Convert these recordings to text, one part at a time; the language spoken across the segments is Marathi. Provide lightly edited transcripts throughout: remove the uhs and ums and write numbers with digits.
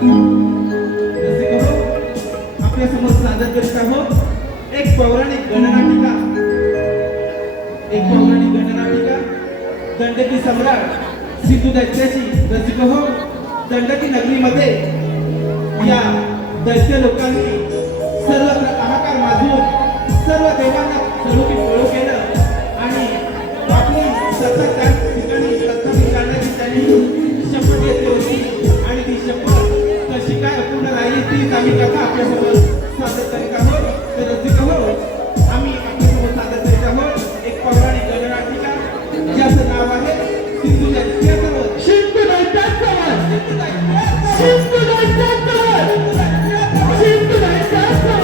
आपल्या समोर सादर करीत आहोत एक पौराणिक गणनाटिका दंडकी सम्राट सिंधू दैत्याची रसिक हो. दंडकी नगरीमध्ये या दैत्य लोकांनी सर्वत्र हाहाकार माजून सर्व देवांना जणूकी पळू केलं आणि आपली सत्ता त्या ठिकाणी प्रस्थापित करण्याची त्यांनी शपथ घेतली होती आणि ती शपथ कशी काय अपूर्ण राहिली ती आम्ही कथा आपल्यासमोर सादर करीत आहोत. तर रसिक हो, आम्ही आपल्यासमोर सादर करीत आहोत एक पौराणिक गणनाटिका ज्याचं नाव आहे सिंधू दैत्याचं सिंधू दैत्याचं सिंधू दैत्याचं सिंधू दैत्याचं सिंधू दैत्याचं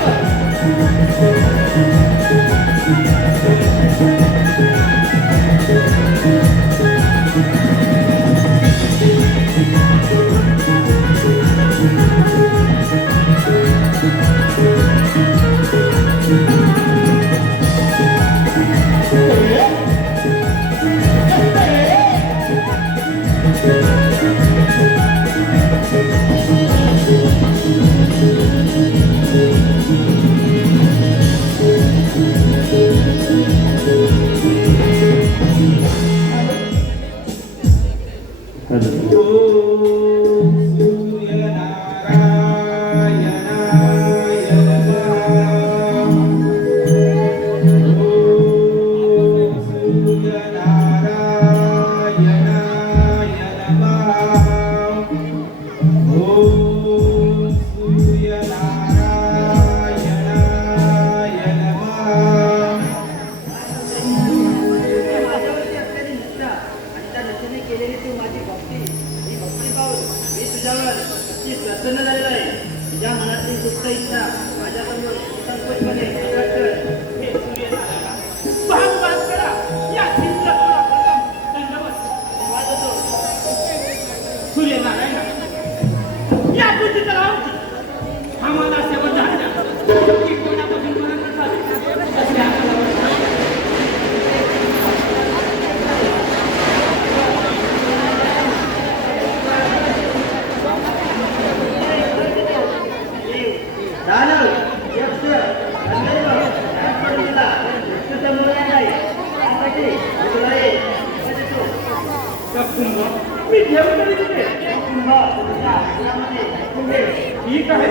प्रसन्न झालेला आहे. ज्या मनातली सुप्त इच्छा माझ्यासमोर संकोचपणे प्रकट कर. हे सूर्यनारायणा भाग करा या सिंधूला प्रथम दंडवत वाजवतो. सूर्यनारायणा या बुद्धीचा राहून आम्हाला सेवा झाल्या की कोणापासून मरण नसावे असे आम्हाला मी ठेवून तरी तिथे ठीक आहे.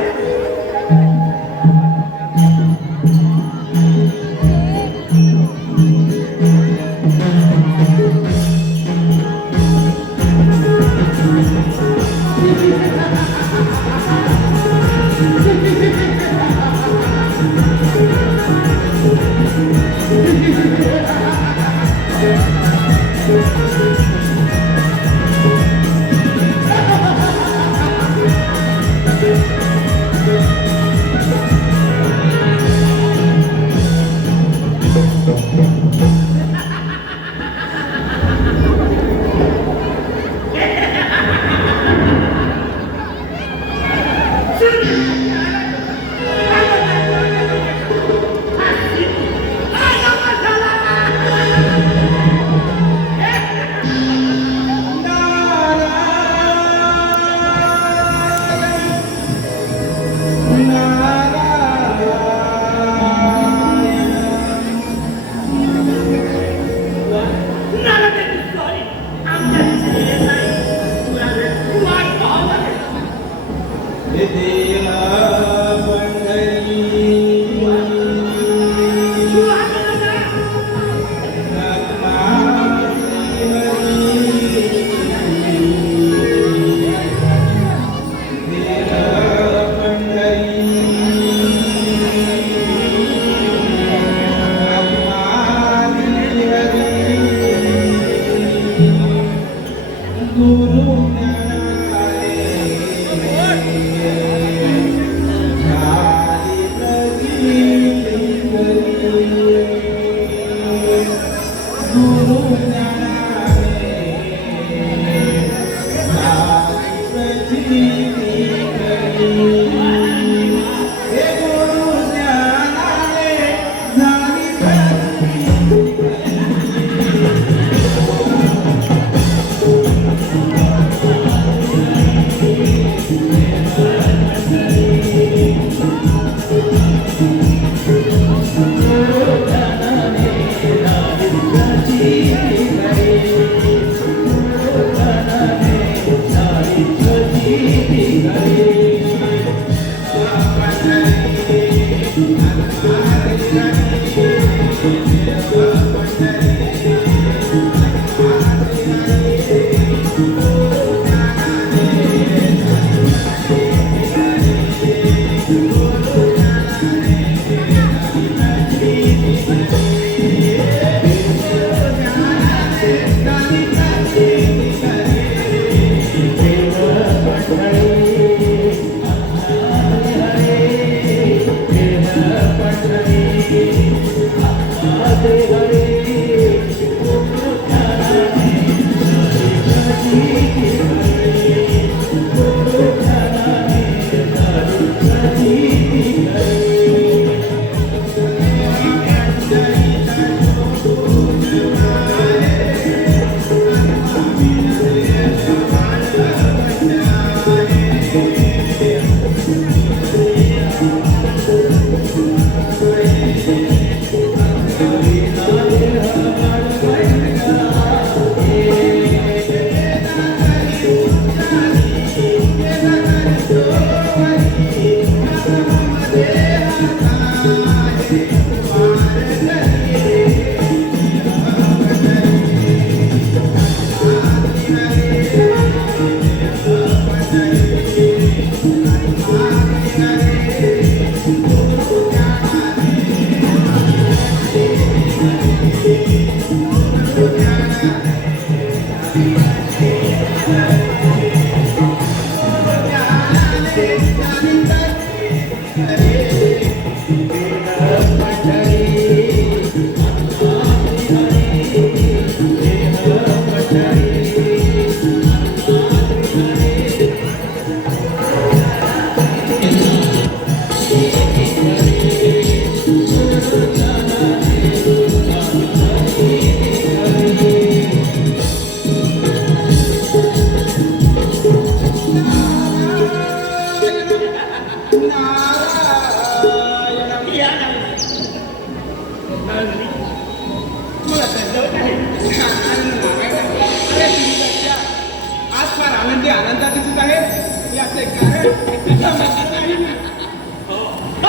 त्याचे कारण तुझ्या मनात नाही.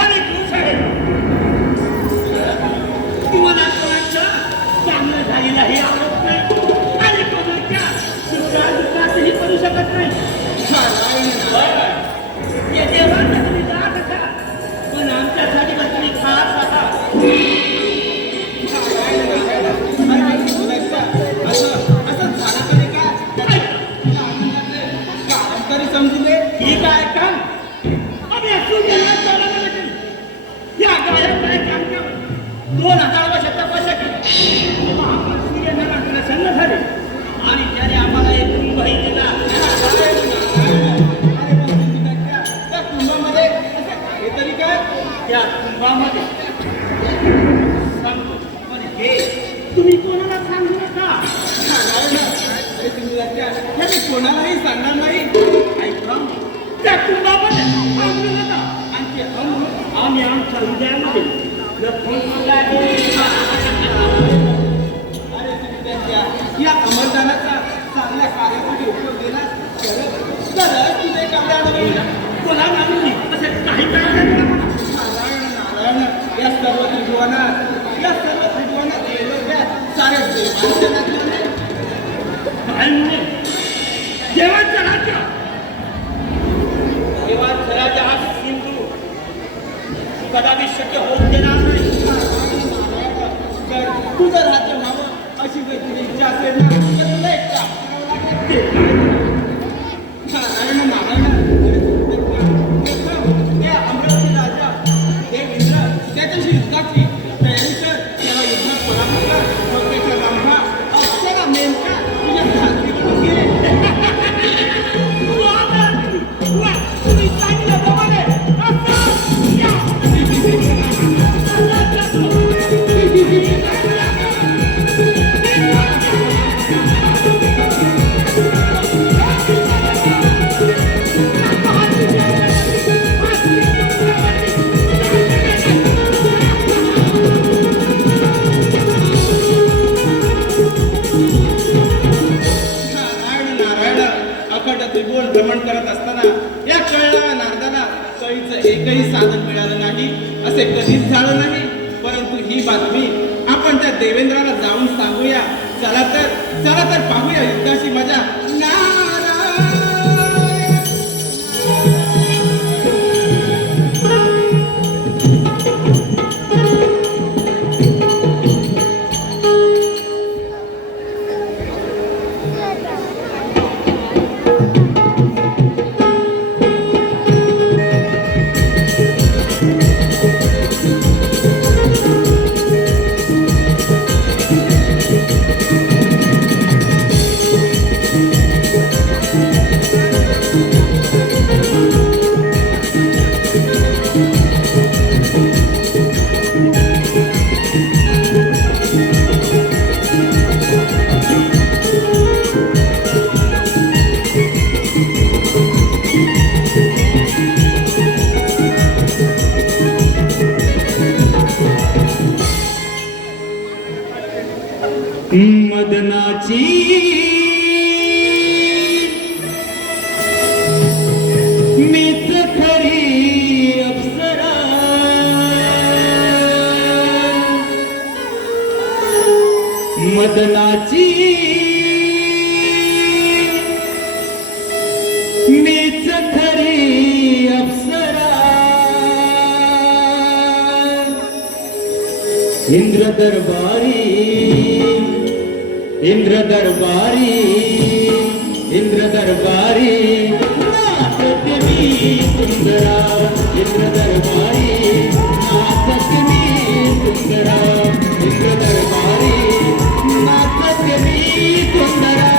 आणि तू साहेब तुम्हाला कोणाचं चांगलं झालेलं हे आवडत नाही आणि कोणाच्या सुद्धा दुःखातही करू शकत नाही. हे देवांना तुम्ही जात असा पण आमच्यासाठी पण तुम्ही खास आहात. असं झालं तरी काय तुला आनंदाचे कारण तरी समजू दे. ही काय काम आम्ही असून देण्यात चालवलं नाही. या गायब काय काम केलं 2000 वर्षापासून सूर्यनारायण प्रसन्न झाले आणि त्याने आम्हाला एक कुंभही दिला. त्या कुंभामध्ये हे तरी काय त्या कुंभामध्ये सांगतो पण हे तुम्ही कोणाला सांगू नका. अरे तुम्ही लक्षात मी कोणालाही सांगणार नाही. ऐका त्या कुंभामध्ये सांगू नका. आणखी आम्ही आमच्या हृदयामध्ये लपवून ठेवला आहे. अरे तुम्ही त्यांच्या या अमरदानाचा चांगल्या कार्यासाठी उपयोग केला तरच तुझे कपडे आणून कोणा मानून असे काही करायला नारायण नारायण या सर्व त्रिभुवनात येणाऱ्या साऱ्या देवांच्या नात्याने काय म्हणे देवाचं राज्य देवाचं राज्य हा सिंधू कदापि शक्य होऊ देणार नाही. तर तुझं राज्य व्हावं अशी जर तुझी इच्छा असेल ना तर तुला एक काम करावं लागेल. नारायण नारायण त्या अमरावती राजा देव इंद्र त्याच्याशी युद्धाची तयारी कर. त्याला युद्धात पराभव कर. मग त्याच्या गांभा अक्षरा नेमका तुझ्या धास्तीकडून घे. वा, तुम्ही सांगितलं प्रमाणे असं या. नारायण नारायण अखंड त्रिभुवन भ्रमण करत असताना या कळल्या नारदाला कळीचं एकही साधन मिळालं नाही असे कधीच झालं नाही. परंतु ही बातमी आपण त्या देवेंद्राला जाऊन सांगूया. चला तर पाहूया युद्धाची मजा. नारायण मदनाची मीच खरी अप्सरा मदनाची मीच खरी अप्सरा इंद्र दरबारी इंद्र दरबारी इंद्र दरबारी नाचत मी सुंदरा इंद्र दरबारी नाचत मी सुंदरा इंद्र दरबारी नाचत मी सुंदरा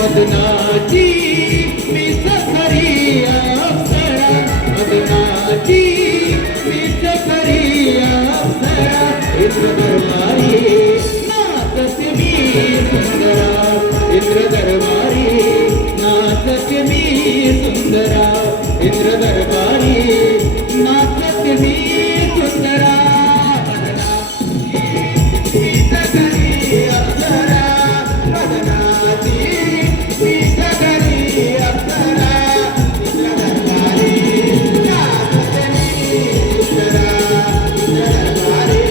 मदनाची मीच खरी अप्सरा मदनाची मीच खरी अप्सरा इंद्र दरबारी नाचत मी सुंदरा इंद्र दरबारी नाचत मी सुंदरा इंद्र दरबारी नाचत मी सुंदरा गीत करी अप्सरा मदनाची गीत करी अप्सरा इंद्र दरबारी नाचत मी सुंदरा इंद्र दरबारी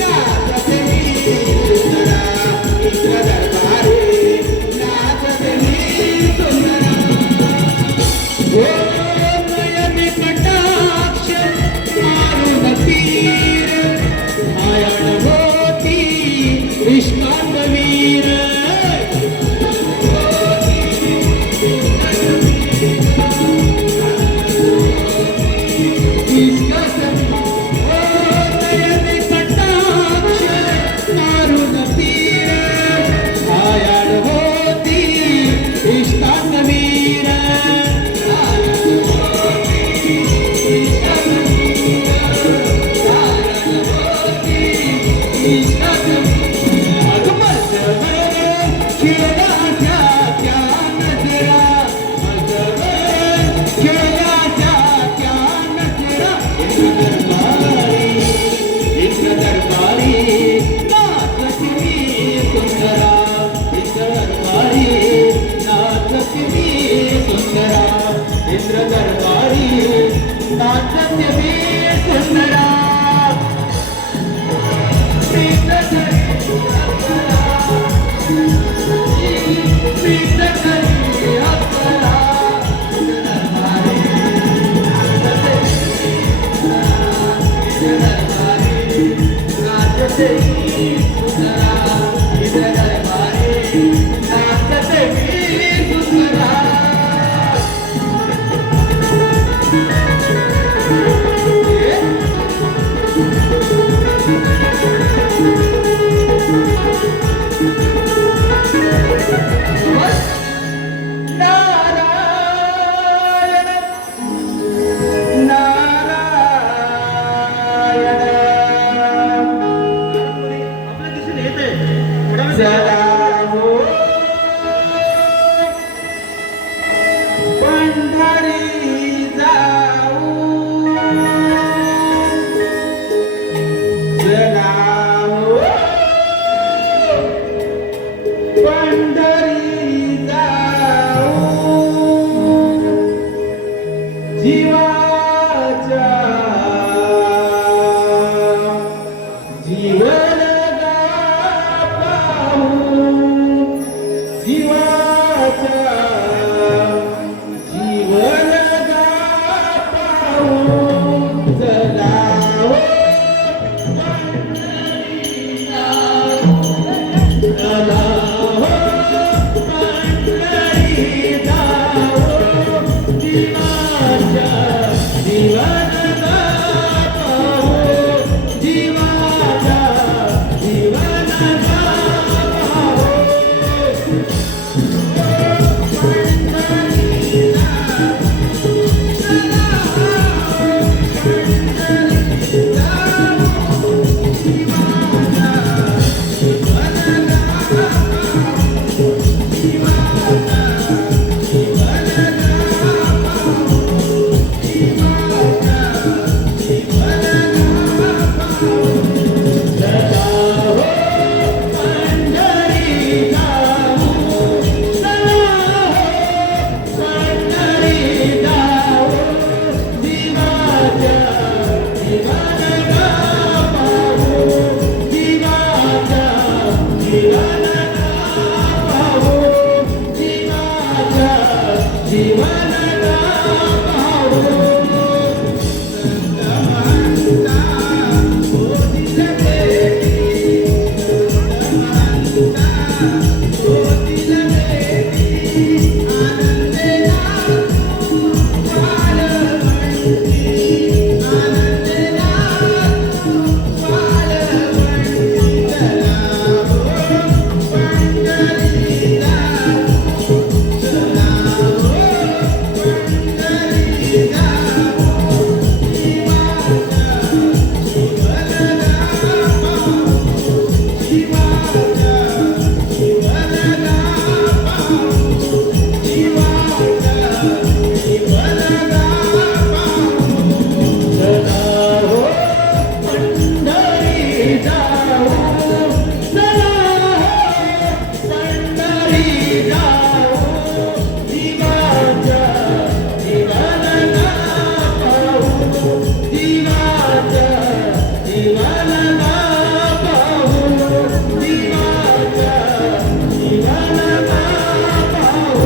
नाचत मी सुंदरा इंद्र दरबारी नाचत मी सुंदरा ओ नयन कटाक्ष मारुन तीर मायाळ होती इष्कांतवीर नयन कटाक्ष मारुन तीर मायाळ होती इष्कांतवीर इंद्र दरबारी नाचत मी सुंदरा प्रीत करी अप्सरा प्रीत करी अप्सरा इंद्र दरबारी नाचत मी सुंदरा इंद्र दरबारी नाचत मी सुंदरा आपल्या दिशेने येते थोडा वेळ चला हो पंढरी जाऊ चला हो पंढरी जाऊ जीवाच्या जीवन जीवाच्या जीवन पाहून चला हो पंढरीला, चला हो जाऊ चला पंढरी जाऊ जीवाच्या जीवनाला पाहू जीवाच्या जीवनाला पाहू जीवाच्या जीवनाला पाहू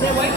ते वाईट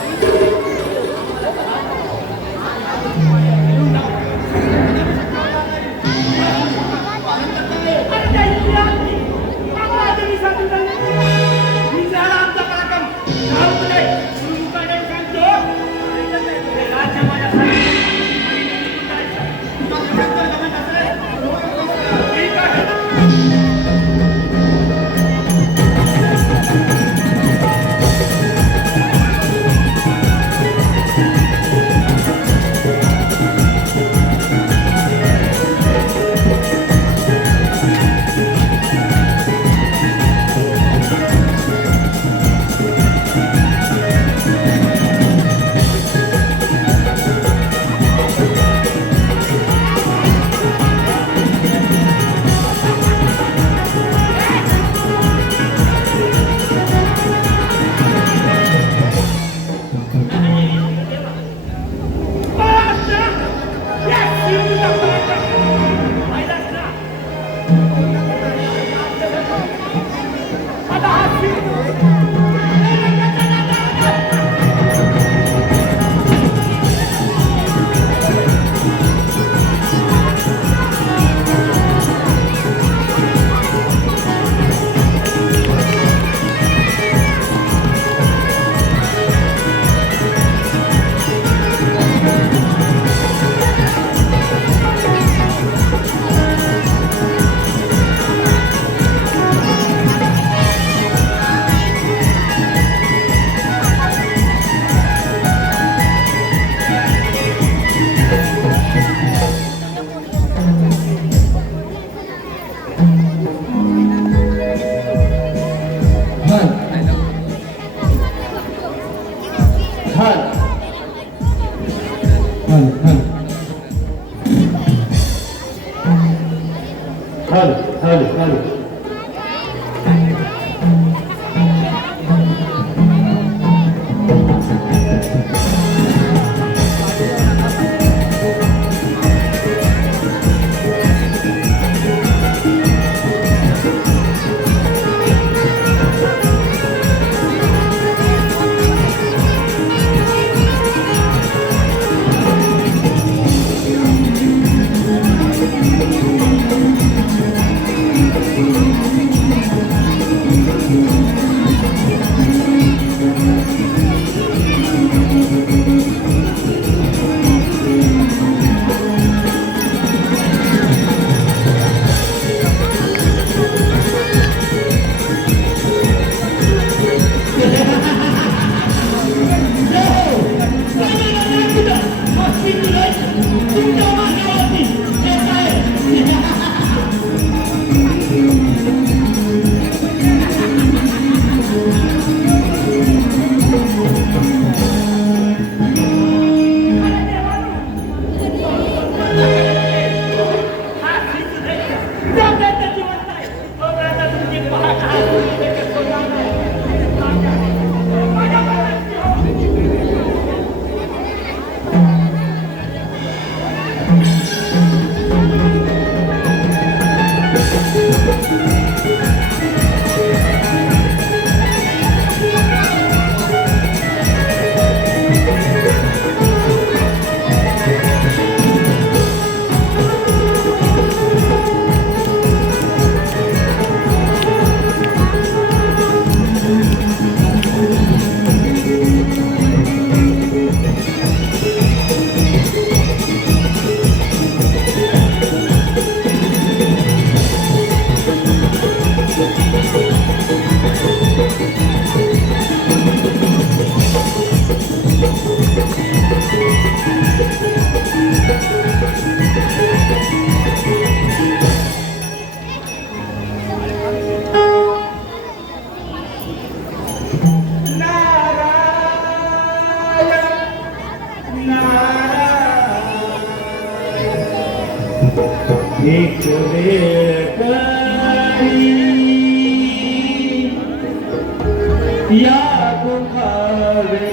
या दुखावे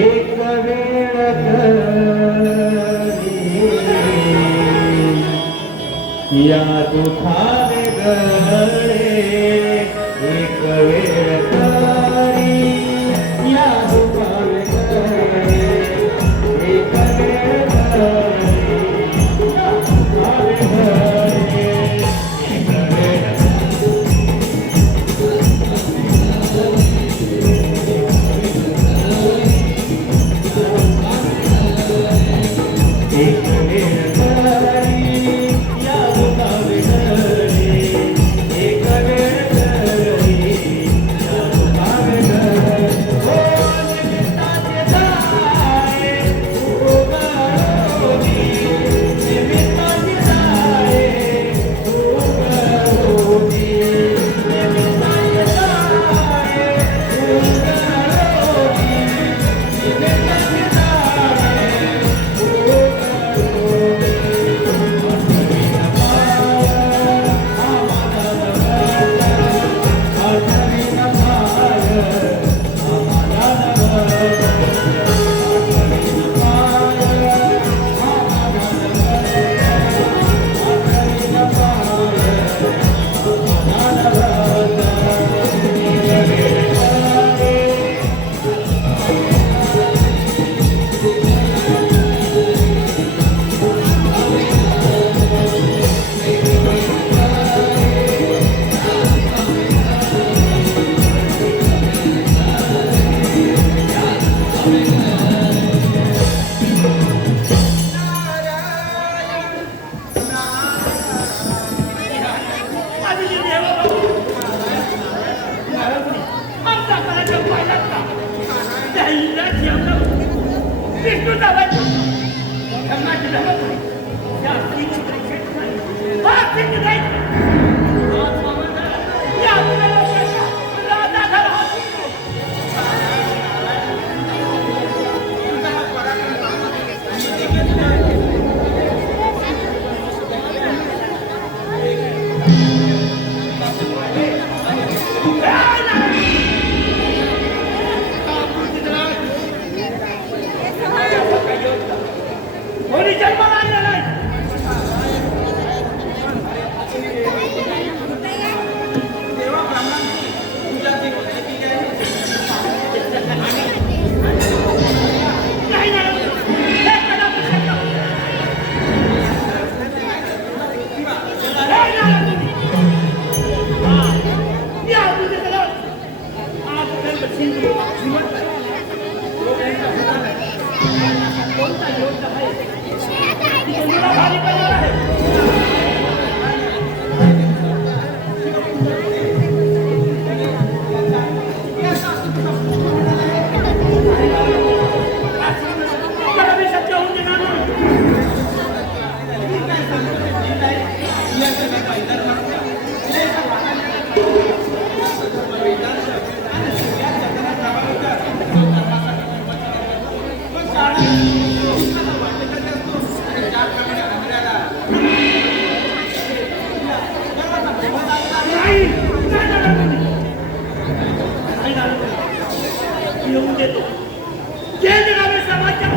एक वेळ करी या दुखावे गळे एक वेळ करी या दुखावे गळे एक वेळ करी या दुखावे गळे एक वेळ एक वेळ करी या दुखावे गळे एक वेळ करी या दुखावे गळे हो निमित्ताचे जाये उगवली निमित्ताचे जाये उगवली निमित्ताचे जाये उगवली निमित्ताचे कोणी जन्माला आणलं नाही. देवा ब्राह्मणांची पूजा ती होते की काय? नाही नाही. हे करा पुस्तक. हे नाही तुम्ही. हा. या तुझे करा. आज त्यांचं सिंधू जिवंत आहे. कोणता योद्धा आहे? कोणाला भारी करणार आहे? त्याला मी सत्य होऊन देणार नाही. मी काय सांगतो ते ठीक आहे. या जगात पाहिलं म्हणून हे आणि सगळ्या जगाला जावं होतं. धर्मासाठी पण शाळा वाटेल असतो आणि त्याप्रमाणे अंधळ्याला नाही. नाही जाणार तुम्ही. नाही जाणार. येऊन देतो. जे निघाले समाजच्या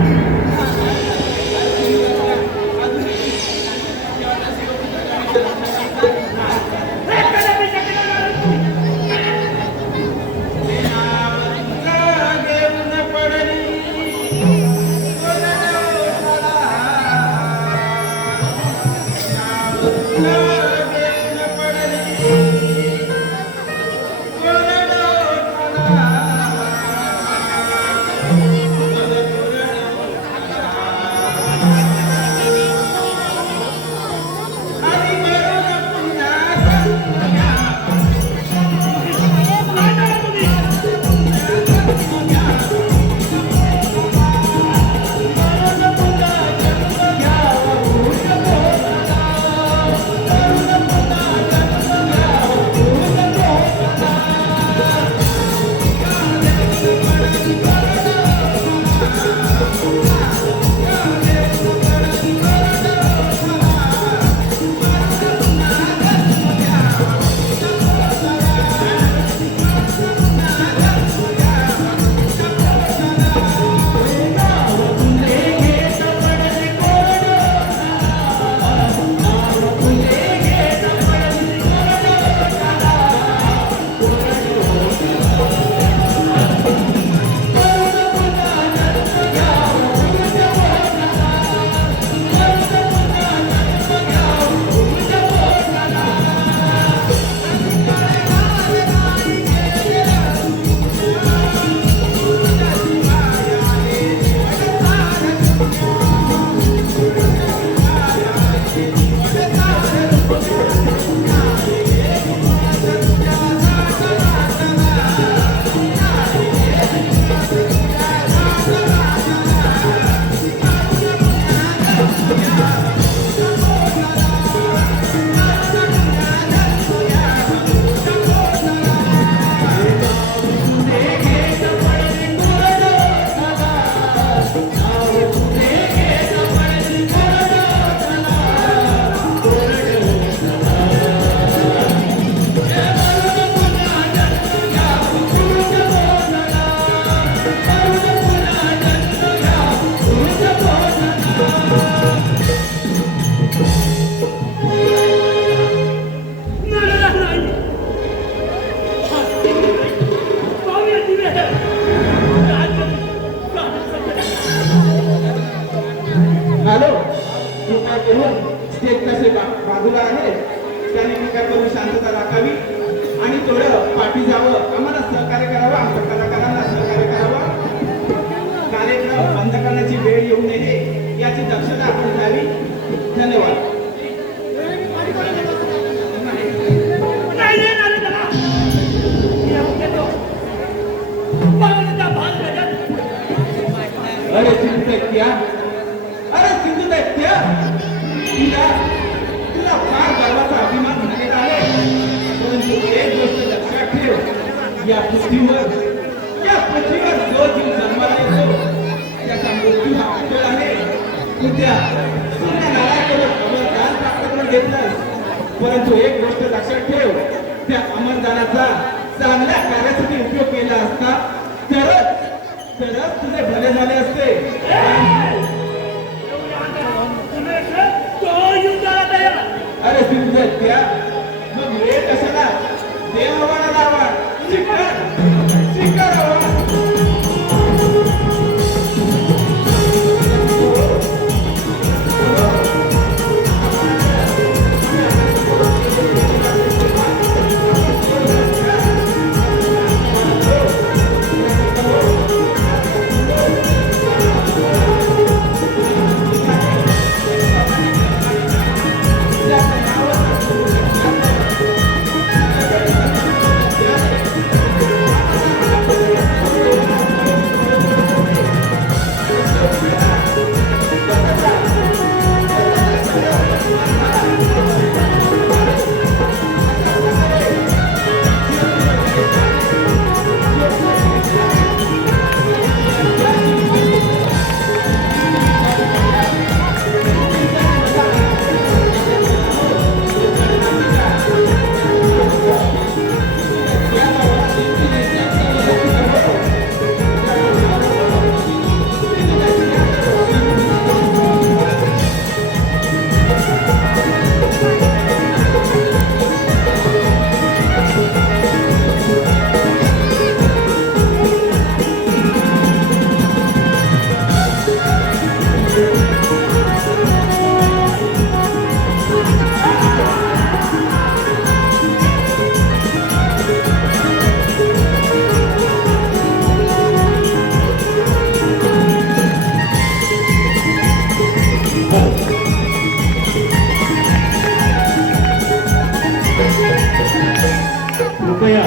त्यांनी कृपा करून शांतता राखावी आणि थोडं पाठी जावं, आम्हाला सहकार्य करावं, आमच्या कलाकारांना सहकार्य करावं. कार्यक्रम बंद करण्याची वेळ येऊ नये याची दक्षता आपण घ्यावी. धन्यवाद. नाही नाही नाही त्याला. मी येऊन घेतो. पावसाचा भाग राजात. अरे सिंधू दैत्या, अरे सिंधू दैत्या, तुला तुला फार गर्वाचा अभिमान म्हणायला आहे. परंतु एक गोष्ट लक्षात ठेव, या पृथ्वीवर जो जीव जन्माला येतो त्याचा मृत्यू हा अटळ आहे. उद्या सूर्यनारायणाकडून अमरदान प्राप्त करून घेतलंस, परंतु एक गोष्ट लक्षात ठेव, त्या अमरदानाचा चांगल्या कार्यासाठी उपयोग केला असता तरच तुझे भले झाले असते. तो युद्धाला तयार. अरे सिंधू दैत्या, मग वेळ कशाला? देव आव्हानाला आव्हान, स्वीकार आव्हान. कृपया